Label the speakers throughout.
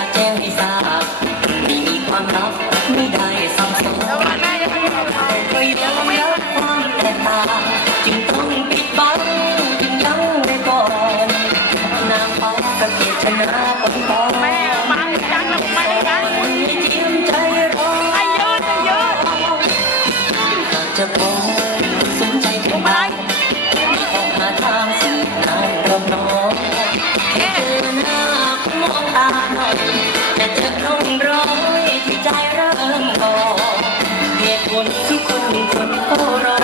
Speaker 1: อยากแจ้งให้ทราบไม่มีความรักไม่ได้
Speaker 2: สัม่ยังไม่ได้ทำ
Speaker 1: เคยยอมรับความแตกต่างจึงต้องปิดบังจึงยังได้ก่อนนางฟ้าก็เกตนะคนปอ เหตุผลคือคนคนเฝ้ารอ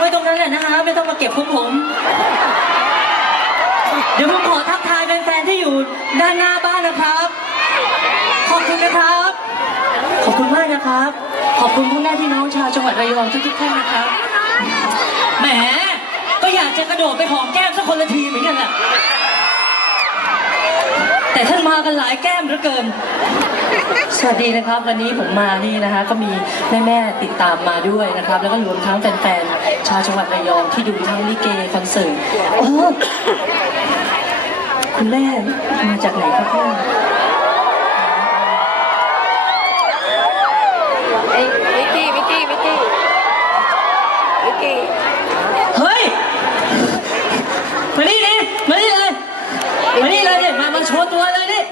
Speaker 1: ไว้ตรงนั้นแห
Speaker 2: ละ
Speaker 1: นะคะ ไม่ต้องมาเก็บพวกผม เดี๋ยวผมขอทักทายแฟนๆที่อยู่ด้านหน้าบ้านนะครับ ขอบคุณนะครับ ขอบคุณมากนะครับ ขอบคุณพ่อแม่พี่น้องชาวจังหวัดระยองทุกๆท่านนะครับ แหม ก็อยากจะกระโดดไปหอมแก้มสักคนละทีเหมือนกันแหละ มากันหลายแก้มเหลือเกิน สวัสดีนะครับ วันนี้ผมมานี่นะคะ ก็มีแม่ๆติดตามมาด้วยนะครับ แล้วก็รวมทั้งแฟนๆชาวจังหวัดระยองที่ดูทั้งลิเกคอนเสิร์ตโอ้คุณแม่มาจากไหนครับเนี่ย
Speaker 2: ไอ้วิกกี้วิกกี้วิกกี้วิกกี้
Speaker 1: เฮ้ย มานี่นี่มานี่เลย มานี่เลยเนี่ยมามาโชว์ตัวเลยนี่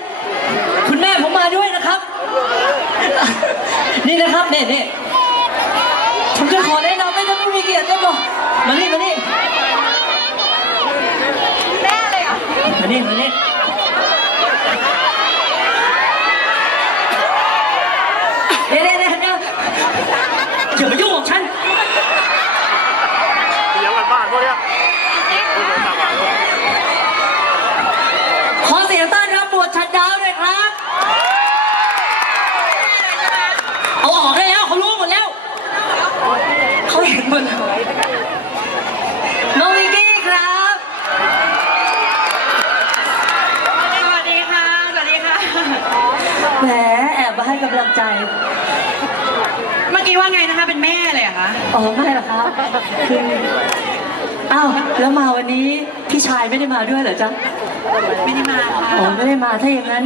Speaker 1: คุณแม่ผมมาด้วยนะครับ นี่นะครับเนี่ยเนี่ยผมจะขอแนะนำให้ท่านผู้มีเกียรติได้บอกมานี่มานี่
Speaker 2: แม่เลยอะ
Speaker 1: มานี่มานี่เดี๋ยวเดี๋ยวเดี๋ยวเดี๋ยวอย่ามายุ่งกับฉัน
Speaker 3: เดี๋ยวกันบ้านพวกเนี้ย
Speaker 1: ขอเสียงต้อนรับบวชชัดดาวด้วยครับ เอาออกได้แล้วเขารู้หมดแล้ว เขาเห็นหมดแล้วน้องวิกกี้ครับ
Speaker 2: สวัสดีค่ะ สวัสดีค่ะ
Speaker 1: แหมแอบมาให้กำลังใจ
Speaker 2: เมื่อกี้ว่าไงนะคะ เป็นแม่เลยเหรอะคะ
Speaker 1: อ๋อไม่หรอกครับคืออ้าวแล้วมาวันนี้พี่ชายไม่ได้มาด้วยเหรอจ๊ะ
Speaker 2: ไม่ได้มาค่ะ
Speaker 1: อ๋อไม่ได้มาถ้าอย่างนั้น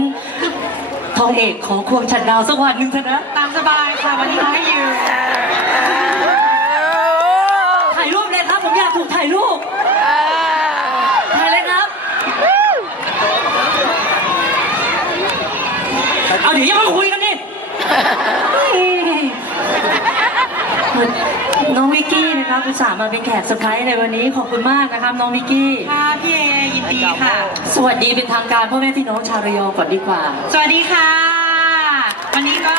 Speaker 1: ทองเอกขอควงฉัดดาวสักวันหนึ่งเถอะนะ
Speaker 2: ตามสบายค่ะวันนี้เขาให้ยืม
Speaker 1: ถ่ายรูปเลยครับ ผมอยากถูกถ่ายรูป ถ่ายเลย น้องวิกกี้นะครับอุต ส่าห์มาเป็นแขกเซอร์ไพรส์ในวันนี้ขอบคุณมากนะครับน้องวิกกี้
Speaker 3: ค่ะพี่เอยินดีค่ะ
Speaker 1: สวัสดีเป็นทางการพ่อแม่พี่น้องชาวระยองก่อนดีกว่า
Speaker 3: สวัสดีค่ะ วันนี้ก็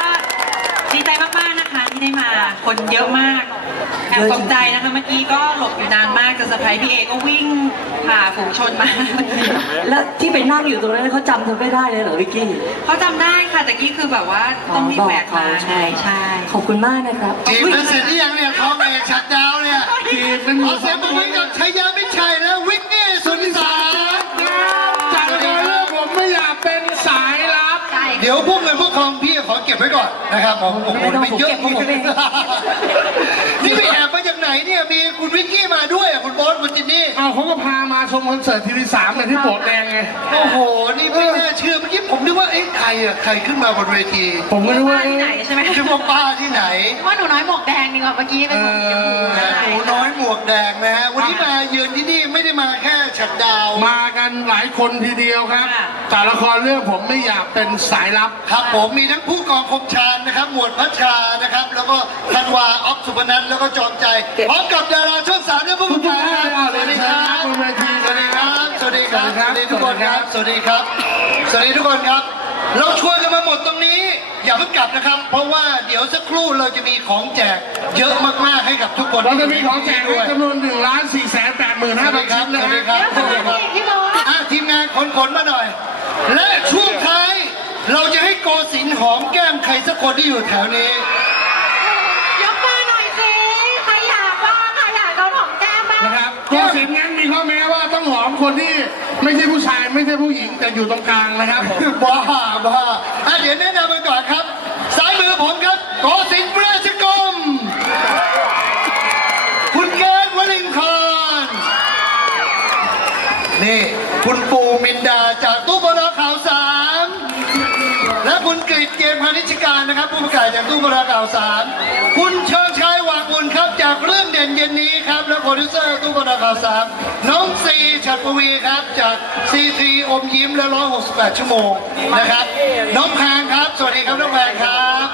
Speaker 3: ดีใจมากๆนะคะที่ได้มาคนเยอะมาก แอบตกใจนะคะเมื่อกี้ก็หลบอยู่นานมากจะเซอร์ไพรส์พี่เอก็วิ่งผ่าฝูงชนมา
Speaker 1: แล้วที่ไปนั่งอยู่ตรงนั้นเขาจำเธอไม่ได้เลยเหรอวิกกี้
Speaker 3: เขาจำได้ค่ะแต่กี้คือแบบว่าต้องรีบแหวกมา
Speaker 1: ใช่
Speaker 3: ใช่
Speaker 1: ขอบคุณมากนะครับ
Speaker 4: จีบกันเสร็จหรือยังเนี่ยท้องเอกชัดดาวน์เนี่ย
Speaker 5: จีบเป็นห
Speaker 4: ข
Speaker 5: มู
Speaker 4: อเสียงปรบมือกับชัยยามิชัยและวิกกี้สุนิสา
Speaker 5: เดี๋
Speaker 4: ยวพวกเงินพวกทองพี่ขอเก็บไว้ก่อนนะครับผมโอ้โห
Speaker 1: ไม่ต้อง
Speaker 4: ไม่เยอะ
Speaker 1: ผมเก็บผมเอง
Speaker 4: นี่ไปแอบมาจากไหนเนี่ยมีคุณวิกกี้มาด้วยอะคุณโบ๊ทคุณจินนี่
Speaker 5: เอาเขาก็พามาชมคอนเสิร์ตทีวีสามเลยที่โปรดแดงไง
Speaker 4: โอ้โห นี่ไม่น่าเชื่อเมื่อกี้ผมนึกว่า เอ๊ะใครอะใครขึ้นมาบนเวที
Speaker 5: ผมก็นึกว่า
Speaker 3: ที่ไหนใช่ไหม
Speaker 4: นึกว่าป้าที่ไหน
Speaker 3: ว่าหนูน้อยหมวกแดงดีกว่าเมื่อกี้เป็นหมวกสีชมพู
Speaker 4: แหม
Speaker 3: นะ
Speaker 4: หนูน้อยหมวกแดงนะฮะ วันนี้มาเยือนที่นี่ไม่ได้มาแค่ฉัดดาว
Speaker 5: มากันหลายคนทีเดียวครับจากละครเรื่องผมไม่อยากเป็นสายลับ
Speaker 4: ครับผมมีทั้งผู้กองคมชาญนะครับ หมวดพัชชานะครับ แล้วก็ธันวาออฟสุพนัทแล้วก็จอมใจ พร้อมกับดาราช่องสามและผู้ประกาศครับสวัสดีครับ
Speaker 5: บนเวที
Speaker 4: สวัสดีครับสวัสดีครับ
Speaker 5: ส
Speaker 4: ส
Speaker 5: วั
Speaker 4: วั
Speaker 5: ส
Speaker 4: ส
Speaker 5: ดี
Speaker 4: ดี
Speaker 5: ครับ
Speaker 4: ทุกคนครับ สวัสดีครับ สวัสดีทุกคนครับ เราชวนกันมาหมดตรงนี้ อย่าเพิ่งกลับนะครับ เพราะว่าเดี๋ยวสักครู่เราจะมีของแจกเยอะมากๆให้กับทุกคน
Speaker 5: เราจะมีของแจก
Speaker 4: ด้
Speaker 5: ให้
Speaker 4: วย
Speaker 5: จำนวน1ล้าน4แสน8หมื่น
Speaker 4: ส
Speaker 5: ห้า
Speaker 4: วัส
Speaker 5: พั
Speaker 4: ดี
Speaker 5: น
Speaker 4: ครั
Speaker 5: ชิ้
Speaker 4: บ
Speaker 5: น
Speaker 4: ส
Speaker 5: นะ
Speaker 4: วัสดี
Speaker 5: ฮะ
Speaker 4: ครับสวัสดีครับ
Speaker 3: พี่โบ๊ท
Speaker 4: อะทีมงานขนขนมาหน่อย และช่วงท้าย เราจะให้โกศินหอมแก้มใครสักคนที่อยู่แถวนี้
Speaker 3: ยกมือหน่อยสิใครอยากบ้างใครอยากโดนหอมแก้มบ้าง
Speaker 5: นะครับก็สินงั้นมีข้อแม้ว่าต้องหอมคนที่ ไม่ใช่ผู้ชายไม่ใช่ผู้หญิงแต่อยู่ตรงกลางนะครับผม
Speaker 4: บ้าบ้าอะเดี๋ยวแนะนำไปก่อนครับซ้ายมือผมครับกอสิงห์ราชกรมคุณเกศวลิงคอนนี่ คุณปูมินดาจา และคุณกฤษเกมพานิชการนะครับ ผู้ประกาศจากตู้บลข่าวสามคุณเชิญชัยวางบุญครับจากเรื่องเด่นเย็นนี้ครับ และโปรดิวเซอร์ตู้บลข่าวสามน้องซีฉัตรปวีครับ จากซีทีอมยิ้มและ168 ชั่วโมงนะครับ น้องแพงครับ สวัสดีครับน้องแพงครับ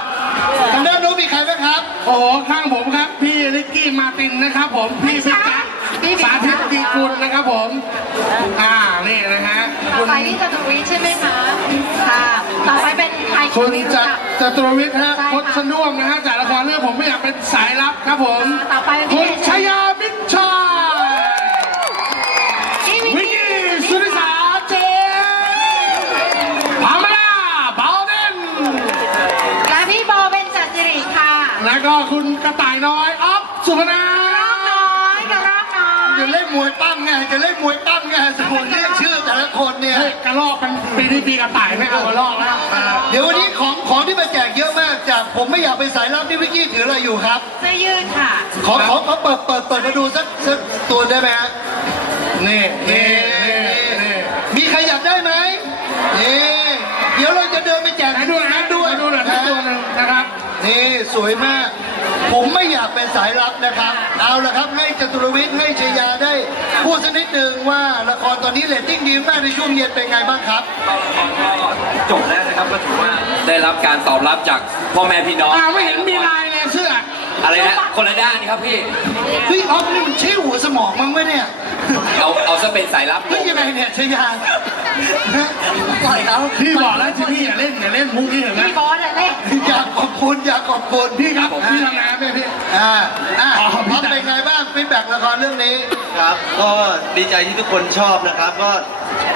Speaker 4: ทางด้านโน้นมีใครบ้างครับ
Speaker 5: โอ้โหข้างผมครับ พี่ลิกกี้มาร์ตินนะครับ ผมพี่พิจักสาธิตดีกุลนะครับผม อ่านี่นะฮะ
Speaker 2: ต่
Speaker 5: คุ
Speaker 2: อ
Speaker 5: ณ
Speaker 2: ไปที่จตุวิทย์ใช่ไหมคะค่ะต่อไปเป็นใคร
Speaker 5: คุณ
Speaker 2: ไม่
Speaker 5: จั
Speaker 2: รู้
Speaker 5: ก
Speaker 2: จัก
Speaker 5: รจตุรวิทย์ฮะพจน์สนุ่วมนะฮะจากละครเรื่องผมไม่อยากเป็นสายลับครับผม
Speaker 2: ต่อไปเป็นพี่
Speaker 5: คุณชยามิตรชัย
Speaker 2: พี่วิ
Speaker 5: วิกกี้สุริสาเจพามาลาบาลเดน
Speaker 2: และพี่โบเป็นจัดสิริค่ะ
Speaker 5: แล้วก็คุณกระต่ายน้อยออฟสุพนา
Speaker 2: รอบน้อยกับรอบน้อย
Speaker 4: จะเล่นมวยปั้มไง จะเล่นมวยปั้มไงสมุนเรียกชื่อแต่ละคนเนี่ย
Speaker 5: เฮ้ยกระลอกเป็นปีนี้ปีกระต่ายไม่เอากระลอกแล้วอ่า
Speaker 4: เดี๋ยววันนี้ของของที่มาแจกเยอะมากจากผมไม่อยากเป็นสายลับนี่วิกกี้ถืออะไรอยู่ครับ
Speaker 3: เสื้อยืดค่ะ
Speaker 4: ขอขอขอเปิดเปิดเปิดมาดูสักสักตัวได้ไหมฮะ
Speaker 5: นี่นี่นี่นี่
Speaker 4: มีใครอยากได้ไหมนี่เดี๋ยวเราจะเดินไปแจก
Speaker 5: ไหนดูหนะดูดูหน่อยสักตัวหนึ่งนะครับ
Speaker 4: นี่สวยมาก ผมไม่อยากเป็นสายลับนะครับ เอาละครับให้จตุรวิทย์ให้ชยาได้พูดสักนิดหนึ่งว่าละครตอนนี้เรตติ้งดีมากในช่วงเย็นเป็นไงบ้างครับ
Speaker 6: จบแล้วนะครับก็ถือว่าได้รับการตอบรับจากพ่อแม่พี่น้อง
Speaker 5: อ้าวไม่เห็นมีลายเลยเสื้อ
Speaker 6: อะไรนะคนละด้านครับพี่
Speaker 4: เฮ้ยออฟนี่มันใช่หัวสมองมั้งไหมเนี่ย
Speaker 6: เอาเอาซะเป็นสายลับ
Speaker 4: เฮ้ยยังไงเนี่ยชยาปล่อยเขา
Speaker 5: พี่บอกแล้วที่พี่อย่าเล่นอย่าเล่นมุกนี้เห็นไหม
Speaker 2: พี่โบทอะเล่น
Speaker 4: อยากขอบคุณอยากขอบคุณ
Speaker 5: พี่ครับพี่ทำงานไหมพี่
Speaker 4: อ่าอ่า
Speaker 5: อ๋อ
Speaker 4: พ
Speaker 5: พี่
Speaker 4: ร้อม
Speaker 5: จัด
Speaker 4: เป็นไงบ้างฟีดแบ็กละครเรื่องนี้
Speaker 7: ครับ ก็ดีใจที่ทุกคนชอบนะครับก็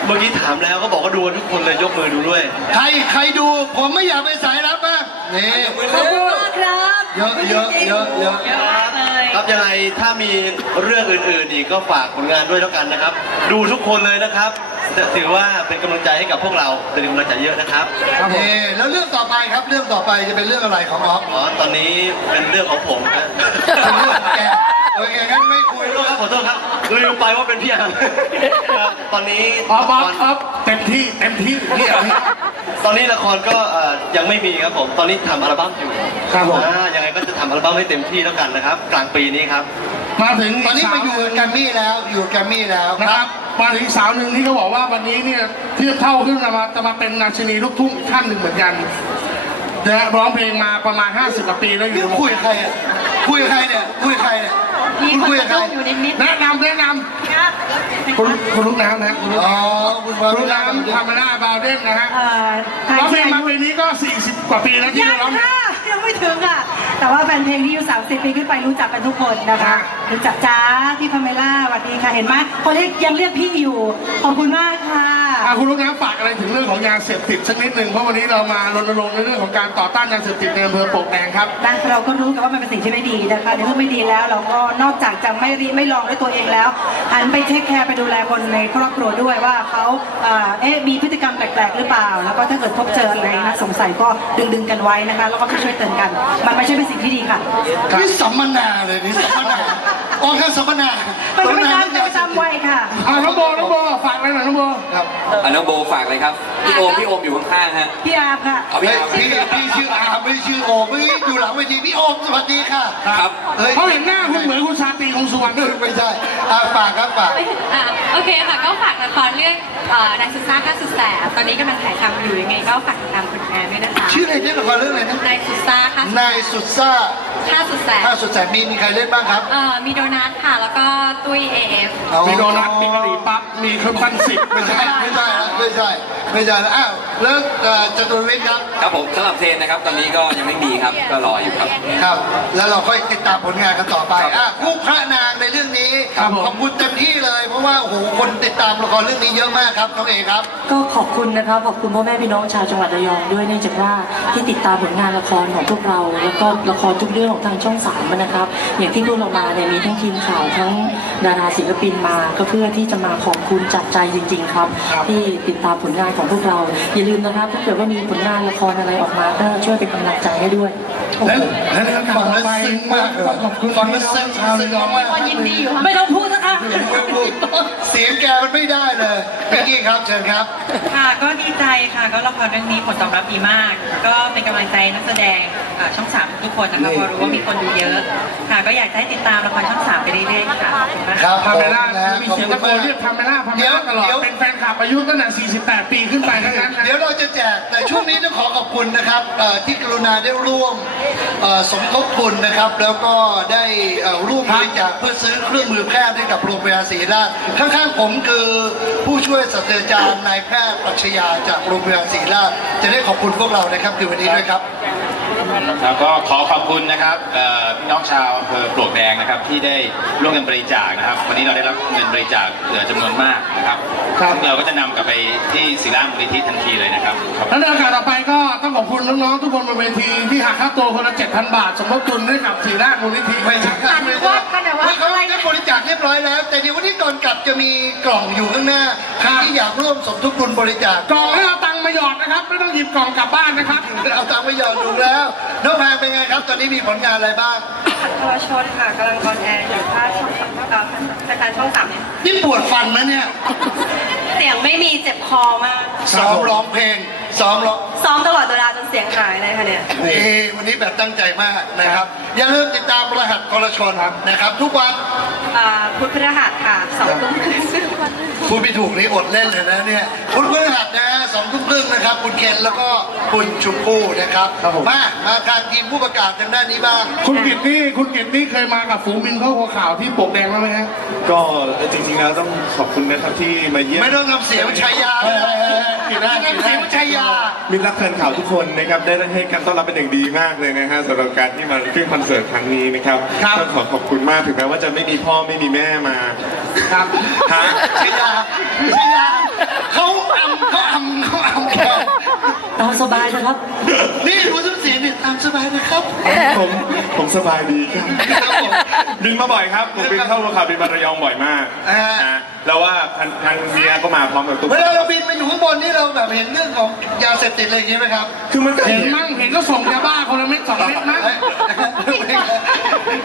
Speaker 7: เมื่อกี้ถามแล้วก็บอกว่าดูกันทุกคนเลยยกมือดูด้วย
Speaker 4: ใครใครดูผมไม่อยากเป็นสายลับบ้างนี่
Speaker 1: ขอบคุณมากครับ
Speaker 4: เยอะเยอะเยอะเยอะ
Speaker 7: ครับยังไงถ้ามีเรื่องอื่นๆอีกก็ฝากผลงานด้วยแล้วกันนะครับ ดูทุกคนเลยนะครับจะถือว่าเป็นกำลังใจให้กับพวกเราเป็นกำลังใจเยอะนะครับ
Speaker 5: ครับผม
Speaker 4: นี่แล้วเรื่องต่อไปครับเรื่องต่อไปจะเป็นเรื่องอะไรของออฟ
Speaker 7: อ๋อตอนนี้เป็นเรื่องของผมนะ
Speaker 4: เป็นเรื่องของแก โอเคงั้นไม่คุย
Speaker 7: ขอโทษครับขอโทษครับลืมไปว่าเป็นพี่อังครับตอนนี้
Speaker 5: ออฟออฟ
Speaker 7: ละค
Speaker 5: อ
Speaker 7: ร
Speaker 5: อฟเต็มที่เต็มที่พี่เอาพี่
Speaker 7: ตอนนี้ละครก็เอ่อยังไม่มีครับผม ตอนนี้ทำอัลบั้มอยู่
Speaker 5: ครับผม
Speaker 7: อ่ายังไงก็จะทำอัลบั้มให้เต็มที่แล้วกันนะครับ กลางปีนี้ครับ
Speaker 5: มาถึง
Speaker 4: ตอนนี้มาอยู่กับแกรมมี่แล้วอยู่กับแกรมมี่แล้ว
Speaker 5: นะครับมาถึงสาวหนึ่งที่เขาบอกว่าวันนี้เนี่ยเทียบเท่าขึ้นมาจะมาเป็นราชินีลูกทุ่งอีกท่านหนึ่งเหมือนกันนะฮะร้องเพลงมาประมาณ 50กว่าปีแล้วอยู่
Speaker 4: นี่
Speaker 5: ในวง
Speaker 4: คุย
Speaker 5: การ
Speaker 4: ใครอะคุยกับใครเนี่ยคุยกับใครเนี่ย
Speaker 3: มี
Speaker 4: คุณ
Speaker 3: คน
Speaker 4: คุย
Speaker 3: ก
Speaker 4: กับ
Speaker 3: ระ
Speaker 4: ใคร
Speaker 3: ดุมอยู่นิด
Speaker 5: แนะนำแนะนำคุณคุณลูกน้ำนะคุณลูก
Speaker 4: อ๋อ
Speaker 5: น้ำ
Speaker 4: คุณ
Speaker 5: คุณ
Speaker 4: ฟัง
Speaker 5: ลูกน้ำพามาล่าบาวเด้นนะฮะ
Speaker 8: เอ่อทาง
Speaker 5: ร้องเพล
Speaker 8: ที่
Speaker 5: ง
Speaker 8: อา
Speaker 5: มา
Speaker 8: ยุ
Speaker 5: เพลงนี้ก็ 40 กว่าปีแล้วที่
Speaker 8: ยัง
Speaker 5: ร้องเพลง
Speaker 8: ค่ะ ยังไม่ถึงอะ แต่ว่าแฟนเพลงที่อายุ30 ปีขึ้นไปรู้จักกันทุกคนนะคะ
Speaker 5: ค่ะ
Speaker 8: รู้จักจ้าพี่พาเมล่าสวัสดีค่ะ เห็นไหมคนเรียกยังเรียกพี่อยู่ ขอบคุณมากค่ะ
Speaker 5: อะคุณลูกน้ำฝากอะไรถึงเรื่องของยาเสพติดสักนิดหนึ่งเพราะวันนี้เรามารณรงค์ในเรื่องของการต่อต้านยาเสพติดในอำเภอโป่งแดงครับ
Speaker 8: นะเราก็รู้กันว่ามันเป็นสิ่งที่ไม่ดีนะคะในเมื่อไม่ดีแล้วเราก็นอกจากจะไม่รีไม่ลองด้วยตัวเองแล้วหันไปเทคแคร์ไปดูแลคนในครอบครัวด้วยว่าเขาเอ่อเอ๊ะมีพฤติกรรมแปลกๆหรือเปล่า แล้วก็ถ้าเกิดพบเจออะไรนะสงสัยก็ดึงดึงๆกันไว้นะคะแล้วก็ช่วยเตือนกัน มันไม่ใช่เป็นสิ่งที่ดีค่ะ
Speaker 4: นี่สัมมนาเลยนี่สัมมนาออกแค่สัมมนา
Speaker 8: มันเป็นไปตามเป็นไปตามวัยค่ะ
Speaker 5: อะน้องโบน้องโบฝากอะไรหน่อยน้องโบ
Speaker 4: ครับ
Speaker 6: อะน้องโบฝากเลยครับ พี่โอมพี่โอมอยู่ข้างๆฮะ
Speaker 8: พี่อาร์มค่ะ
Speaker 6: เอาพี่
Speaker 4: เฮ้ย
Speaker 6: อาร์ม
Speaker 4: พี่พี่ชื่ออาไม่ชื่อโอมไม่อยู่หลังเวทีพี่โอมสวัสดีค่ะ
Speaker 6: ครับ
Speaker 4: เฮ้ย
Speaker 5: เขาเห็นหน้าคุณเหมือนคุณชาตรีของสุวรรณด้วย
Speaker 4: ไม่ใช่อาฝากครับฝาก
Speaker 9: อะโอเคค่ะก็ฝากละครเรื่องเอ่อนายสุดซ่าข้าสุดแสบตอนนี้กำลังถ่ายทำอยู่ยังไงก็ฝากติดตามผลงานด้วยนะคะ
Speaker 4: ชื่ออะไรเนี่ยละครเรื่องอะไรนะ
Speaker 9: นายสุดซ่าค่ะ
Speaker 4: นายสุดซ่า
Speaker 9: ข้าสุดแสบ
Speaker 4: ถ้าสุดแสบมีมีใครเล่นบ้างครับ
Speaker 9: เอ่อมีโดนัทค่ะแล้วก็ตุ้ยเอฟ
Speaker 5: มีโดนัทมีกะหรี่ปั๊บมีเครื่องปั้นสิบ
Speaker 4: ไม่ใช่ไม่ใช่ละไม่ใช่ไม่ใช่ละอ้าวแล้วเอ่อจตุรวิทย์ครับ
Speaker 6: ครับผมสำหรับเทรนนะครับ ตอนนี้ก็ยังไม่มีครับ ก็รออยู่ครับ
Speaker 4: ครับ แล้วเราค่อยติดตามผลงานกันต่อไปอะคู่พระนา งในเรื่องนี้ขอบคุณเต็มที่เลย เพราะว่าโอ้โหคนติดตามละครเรื่องนี้เยอะมากครับน้องเอครับ
Speaker 10: ก็ขอบคุณนะครับขอบคุณพ่อแม่พี่น้องชาวจังหวัดระยองด้วยเนื่องจากว่าที่ติดตามผลงานละครของพวกเรา แล้วก็ละครทุกเรื่องของทางช่องสามนะครับ อย่างที่พวกเรามาเนี่ยมีทั้งทีมข่าวทั้งดาราศิลปินมา ก็เพื่อที่จะมาขอบคุณจากใจจริง ๆ ครับ ที่ติดตามผลงานของพวกเรา อย่าลืมนะครับถ้าเกิดว่ามีผลงานละครอะไรออกมาก็ช่วยเป็นกำลังใจให้ด้วย
Speaker 4: และและในฟังแล้วซึ้งมากเลยขอบคุณฟังแล้วซึ้งซึ้งมาก
Speaker 9: คนยินดีอยู่ค่ะ
Speaker 8: ไม่ต้องพูดนะคะ
Speaker 4: เสียงแกมันไม่ได้เลยพี่กี้ครับเชิญครับ
Speaker 3: ค่ะก็ดีใจค่ะก็ละครเรื่องนี้ผลตอบรับดีมาก ก็เป็นกำลังใจนักแสดงเอ่อช่องสามทุกคนนะคะเพราะรู้ว่ามีคนดูเยอะ ค่ะ ก็อยากจะให้ติดตามละครช่องสามไปเรื่อยๆค่ะขอบคุณมาก
Speaker 4: ครับ
Speaker 5: พาเมล่า
Speaker 4: นะ
Speaker 5: มี
Speaker 4: ขอบ
Speaker 5: เสียง
Speaker 4: คุ
Speaker 5: ตะ
Speaker 4: ณ
Speaker 5: โก
Speaker 4: มานก
Speaker 5: เรียกพาเมล่าพาเมล่าตลอด
Speaker 4: เดี๋ยว
Speaker 5: เป็นแฟนคลับอายุตั้งแต่ 48 ปีขึ้นไปทั้งนั้นนะ
Speaker 4: เดี๋ยวเราจะแจกแต่ช่วงนี้ต้องขอขอบคุณนะครับเอ่อที่กรุณาได้ร่วมเอ่อสมทบทุนนะครับ แล้วก็ได้เอ่อร่วมบริจาคเพื่อซื้อเครื่องมือแพทย์ให้กับโรงพยาบาลศรีราชข้างๆผมคือผู้ช่วยศาสตราจารย์นายแพทย์ปรัชญาจากโรงพยาบาลศรีราชจะได้ขอบคุณพวกเรานะครับในวันนี้ด้วยครับ
Speaker 11: แล้วก็ขอขอบคุณนะครับเอ่อพี่น้องชาวอำเภอปลวกแดงนะครับที่ได้ร่วมกันบริจาคนะครับ วันนี้เราได้รับเงินบริจาคเอ่อจำนวนมากนะครับ
Speaker 5: ครับ
Speaker 11: ซึ่งเราก็จะนำกลับไปที่ศิลามูลนิธิทันทีเลยนะครับขอบคุณ
Speaker 5: แล้วในโอกาสต่อไปก็ต้องขอบคุณน้องๆทุกคนบนเวทีที่หักค่าตัวคนละ7,000 บาท สมทบทุนให้กับศิริราชมูลนิธิ
Speaker 4: ไม่ใช่ครับ
Speaker 8: อ่าน ว่าขนาดว่า
Speaker 4: เฮ้ยเขาได้บริจาคเรียบร้อยแล้ว แต่เดี๋ยววันนี้ก่อนกลับจะมีกล่องอยู่ข้างหน้าใครที่อยากร่วมสมทบทุนบริจาค
Speaker 5: กล่องให้เอาตังค์มาหยอดนะครับ ไม่ต้องหยิบกล่องกลับบ้านนะครับ
Speaker 4: เอาตังค์ไปหยอดถูกแล้วน้องแพงเป็นไงครับ ตอนนี้มีผลงานอะไรบ้าง
Speaker 9: ทรชนค่ะกำลังออนแอร์อยู่ถ้าช่องเอ่อรายการช่องสามเนี่ย
Speaker 4: นี่ปวดฟันนะเนี่ย
Speaker 9: เสียงไม่มีเจ็บคอมาก
Speaker 4: ซ้อมร้องเพลง ซ้อมร้อง
Speaker 9: ซ้อมตลอดเวลาจนเสียงหายเลยค่ะเนี่ย
Speaker 4: นี่วันนี้แบบตั้งใจมากนะครับ อย่าลืมติดตามรหัสกรชนนะครับ ทุกวัน
Speaker 9: อ่าพุธพฤหัสค่ะสองทุ่มครึ่ง
Speaker 4: พูดไม่ถูกนี่อดเล่นเลยนะเนี่ยคุณพฤหัสนะฮะสองทุ่มครึ่งนะครับ คุณเคนแล้วก็คุณชมพู่นะครับ
Speaker 5: ครับผม
Speaker 4: มามาทางทีมผู้ประกาศทางด้านนี้บ้าง
Speaker 5: คุณกิตนี่คุณกิตนี่เคยมากับฝูงบินเข้าหัวข่าวที่ปลวกแดงบ้างไหมฮะ
Speaker 12: ก็จริงๆแล้วต้องขอบคุณนะครับที่มาเยี่ยม
Speaker 4: ไม่ต้องทำเสียงชัยยาเลยนะ
Speaker 5: กินได้กินได้
Speaker 4: ทำเสียงชัยยา
Speaker 12: มิตรรักแฟนข่าวทุกคนนะครับได้ให้การต้อนรับเป็นอย่างดีมากเลยนะฮะสำหรับการที่มาขึ้นคอนเสิร์ตครั้งนี้นะครับ
Speaker 5: ครับ
Speaker 12: ต้องขอขอบคุณมากถึงแม้ว่าจะไม่มีพ่อไม่มีแม่มา
Speaker 5: ครับ
Speaker 12: ฮะ
Speaker 4: ชัยยาชัยยาเขาอำเขาอำเขาอำแก
Speaker 10: ตามสบายนะครับ
Speaker 4: นี่ดูน้ำเสียงนี่ตามสบายนะครับ
Speaker 12: ผมผมสบายดีครับ
Speaker 4: ครับผม
Speaker 12: บินมาบ่อยครับผมบินเข้าข่าวบินมาระยองบ่อยมาก
Speaker 4: อ่า
Speaker 12: นะแล้วว่าทางทางเมียก็มาพร้อมกับตุ๊ก
Speaker 4: เวลาเราบินไปอยู่ข้างบนนี่เราแบบเห็นเรื่องของยาเสพติดอะไรอย่างนี้ไหมครับ
Speaker 12: คือมันก็
Speaker 5: เห็
Speaker 12: เห็
Speaker 5: น
Speaker 12: น
Speaker 5: มั้งเห็นก็ส่งยาบ้าคนละเม็ดสองเม็ดมั้ง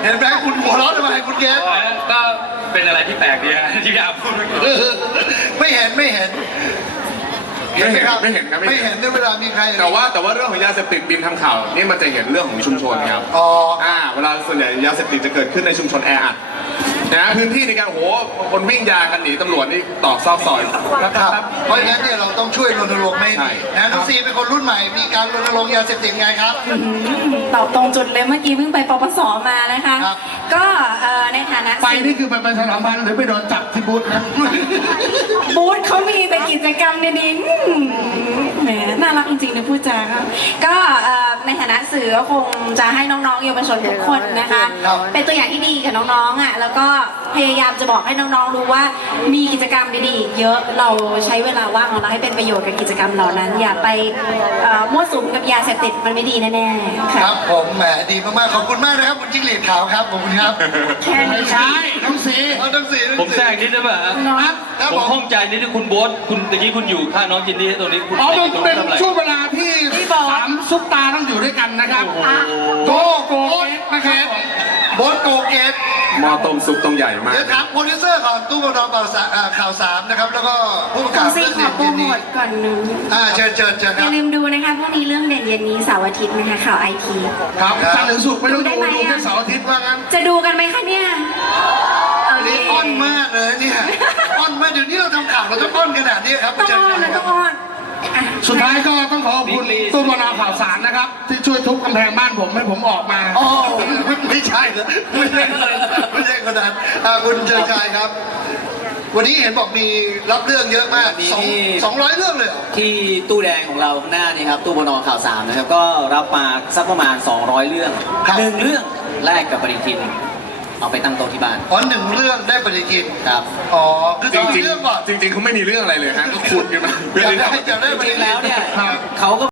Speaker 4: เห็นไหมคุณหัวเร้อนทำไมคุณเกศ
Speaker 6: ก็เป็นอะไรที่แปลกดีฮะที่พี่อาพูดเมื่อกี้
Speaker 4: ไม่เห็นไม่เห็น
Speaker 12: ไม่เห็น
Speaker 4: ครับ
Speaker 12: ไม่เห็นครับ
Speaker 4: ไม่เห็นด้วยเวลามีใคร
Speaker 12: แต่ว่าแต่ว่าเรื่องของยาเสพติดบินทำข่าวนี่มันจะเห็นเรื่องของชุมชนครับ
Speaker 4: อ๋อ
Speaker 12: อ่าเวลาส่วนใหญ่ยาเสพติดจะเกิดขึ้นในชุมชนแออัด นะพื้นที่ในการโอ้โหคนวิ่งยากันหนีตำรวจนี่ตอกซอกซอยครับ
Speaker 4: ค
Speaker 12: ค
Speaker 4: รั
Speaker 12: รั
Speaker 4: บบ เพราะฉะนั้นเนี่ยเราต้องช่วยรณรงค์ไม่
Speaker 12: ใช่
Speaker 4: ให้นะน้องซีเป็นคนรุ่นใหม่ มีการรณรงค์ยาเสพติดไงครับ
Speaker 9: ตอบตรงจุดเลยเมื่อกี้เพิ่งไปปปสมานะคะ
Speaker 4: ครับ
Speaker 9: ก็เอ่อในฐานะ
Speaker 5: ไปนี่คือไปประชาสัมพันธ์หรือไปโดนจับที่บูธนะ
Speaker 9: บูธเขามีแต่กิจกรรมดีๆอืมแหมน่ารักจริงๆนะพูดจาครับก็เอ่อในฐานะสื่อก็คงจะให้น้องๆเยาวชนทุกคนนะคะ
Speaker 4: ครับ
Speaker 9: เป็นตัวอย่างที่ดีกับน้องๆอะแล้วก็พยายามจะบอกให้น้องๆรู้ว่ามีกิจกรรมดีๆอีกเยอะเราใช้เวลาว่างของเราให้เป็นประโยชน์กับกิจกรรมเหล่านั้น อย่าไปเอ่อมั่วสุมกับยาเสพติดมันไม่ดีแน่ๆ
Speaker 4: ค
Speaker 9: ค่ะ
Speaker 4: รับผมแหมดีมากๆขอบคุณมากนะครับคุณจิ้งหรีดขาวครับขอบคุณครับ
Speaker 9: แค่
Speaker 5: ไม่
Speaker 9: นี้
Speaker 5: ใช่น้องสี
Speaker 4: เอาทั้งสี่ทั้ง
Speaker 6: ผม
Speaker 4: สี่
Speaker 6: แทรกนิดได้ป่ะฮะ
Speaker 5: ครับ
Speaker 4: ครับ
Speaker 6: ผ
Speaker 4: ผมม
Speaker 6: ข้องใจนิดนึงคุณโบ๊ทคุณตะกี้คุณอยู่ข้างน้องจินนี่ตรงนี้คุณ
Speaker 5: อ๋อ
Speaker 6: ไป
Speaker 5: มั
Speaker 6: อนยู่ตรง
Speaker 5: เป็
Speaker 6: นี้
Speaker 5: น
Speaker 6: ทำอะไร
Speaker 5: ช่วงเวลาที่สามซุปตาต้องอยู่ด้วยกันนะครับ
Speaker 4: โก
Speaker 5: โก
Speaker 4: โก
Speaker 5: เกตนะครับผม
Speaker 4: โบสโกเกต
Speaker 12: ห ม้อต้มซุปต้องใหญ่มาก
Speaker 4: เดี๋ยวถามโปรดิวเซอร์ของตู้บอลข่าวสามอ่าข่าวสามนะครับ แล้วก็ผู้ประ
Speaker 9: ข
Speaker 4: กา
Speaker 9: อ
Speaker 4: ศ
Speaker 9: งซี
Speaker 4: เรื่อง
Speaker 9: ขอ
Speaker 4: เด่น
Speaker 9: โปร
Speaker 4: เย็น
Speaker 9: โม
Speaker 4: นี้
Speaker 9: ทก่อนหนึง
Speaker 4: อ่าเชิญเชิญเชิญ
Speaker 9: อ
Speaker 4: ครั
Speaker 9: ย่า
Speaker 4: บ
Speaker 9: ลืมดูนะคะพรุ่งนี้เรื่องเด่นเย็นนี้เสาร์อาทิตย์นะคะข่าวไอที
Speaker 5: ครับจันทร์ถึงศุกร์ไม่ต้อง
Speaker 9: ดู
Speaker 5: ดู
Speaker 9: ได้ไหม
Speaker 5: ดูแค่
Speaker 9: อะ
Speaker 5: เสาร์อาทิตย์ว่างั้น
Speaker 9: จะดูกันไหมคะเนี่ยโอเค
Speaker 4: นี่อ้อนมากเลยเนี่ยอ้อนมากเดี๋ยวนี้เราทำข่าวเราต้องอ้อนขนาดนี้ครับ
Speaker 9: ต้อง
Speaker 4: เชิญ
Speaker 9: อ้อน
Speaker 4: ค
Speaker 9: นะ
Speaker 4: รั
Speaker 9: ต้
Speaker 4: บ
Speaker 9: องอ้อนอะ
Speaker 5: สุดท้ายก็ต้องขอขอบคุณตู้มนาข่าวสารนะครับ ที่ช่วยทุบกำแพงบ้านผมให้ผมออกมา
Speaker 4: อ๋อไม่ใช่เหรอไม่ใช่ไม่ใช่คนนั้นอ่าคุณเชิญชายครับ วันนี้เห็นบอกมีรับเรื่องเยอะมากสองสองร้อยเรื่องเลยเหรอ
Speaker 1: ที่ตู้แดงของเราข้างหน้านี่ครับตู้บนอข่าวสามนะครับก็รับมาสักประมาณ 200 เรื่อง
Speaker 4: ครับ
Speaker 1: หนึ่งเรื่องแรกกับปฏิทิน เอาไปตั้งโต๊ะที่บ้าน
Speaker 4: อ๋อหนึ่งเรื่องได้ปฏิทิน
Speaker 1: ครับ
Speaker 4: อ๋อคือ
Speaker 12: จ
Speaker 4: ต้อง
Speaker 12: ริง
Speaker 4: เรื่องก่อน
Speaker 12: ๆจริงๆเขาไม่มีเรื่องอะไรเลยฮะก็ขุดกันมา
Speaker 4: อยากได้อยากได้ป
Speaker 1: จ
Speaker 4: ฏิ
Speaker 1: ริ
Speaker 4: ทิ
Speaker 1: ง
Speaker 4: น
Speaker 1: ๆแล้วเนี่ย
Speaker 4: ครับ
Speaker 1: เขาก็